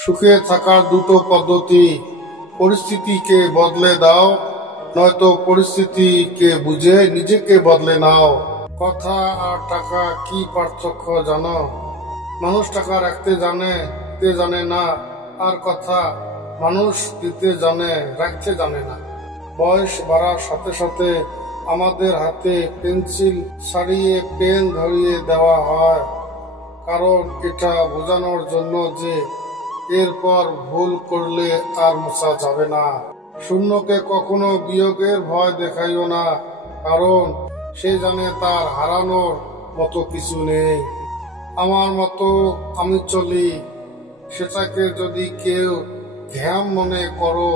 সুখে থাকার দুটো পদ্ধতি: পরিস্থিতিকে বদলে দাও, নয়তো পরিস্থিতিকে বুঝে নিজেকে বদলে নাও। কথা আর টাকা কি পার্থক্য জানো? মানুষ টাকা রাখতে জানে, দিতে জানে না। আর কথা মানুষ দিতে জানে, রাখতে জানে না। বয়স বাড়ার সাথে সাথে আমাদের হাতে পেন্সিল ছাড়িয়ে পেন ধরিয়ে দেওয়া হয়, কারণ এটা বোঝানোর জন্য যে এরপর ভুল করলে আর মোছা যাবে না। শূন্যকে কখনো বিয়োগের ভয় দেখাইও না, কারণ সে জানে তার হারানোর মতো কিছু নেই। আমার মতো আমি চলি, সেটাকে যদি কেউ ধ্যান মনে করো,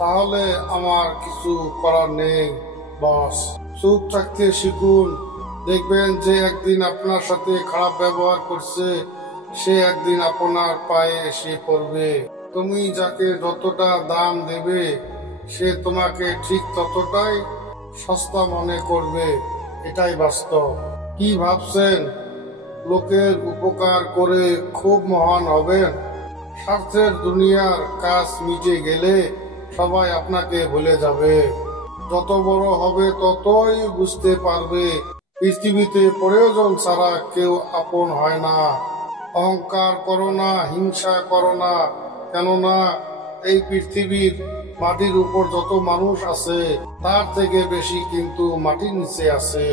তাহলে আমার কিছু করার নেই। বস, চুপ থাকতে শিখুন। দেখবেন যে একদিন আপনার সাথে খারাপ ব্যবহার করছে, সে একদিন আপনার পায়ে এসে পড়বে। তুমি যাকে যতটা দাম দেবে, সে তোমাকে ঠিক ততটাই সস্তা মনে করবে। এটাই বাস্তব। কি ভাবছেন লোকের উপকার করে খুব মহান হবেন? স্বার্থের দুনিয়ার কাজ মিটে গেলে সবাই আপনাকে ভুলে যাবে। যত বড় হবে ততই বুঝতে পারবে পৃথিবীতে প্রয়োজন ছাড়া কেউ আপন হয় না। অহংকার করো না, হিংসা করো না, কেননা এই পৃথিবীর মাটির উপর যত মানুষ আছে তার থেকে বেশি কিন্তু মাটির নিচে আছে।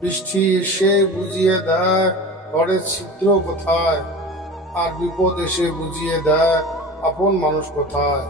বৃষ্টি সে বুঝিয়ে দেয় ঘরের ছিদ্র কোথায়, আর বিপদ এসে বুঝিয়ে দেয় আপন মানুষ কোথায়।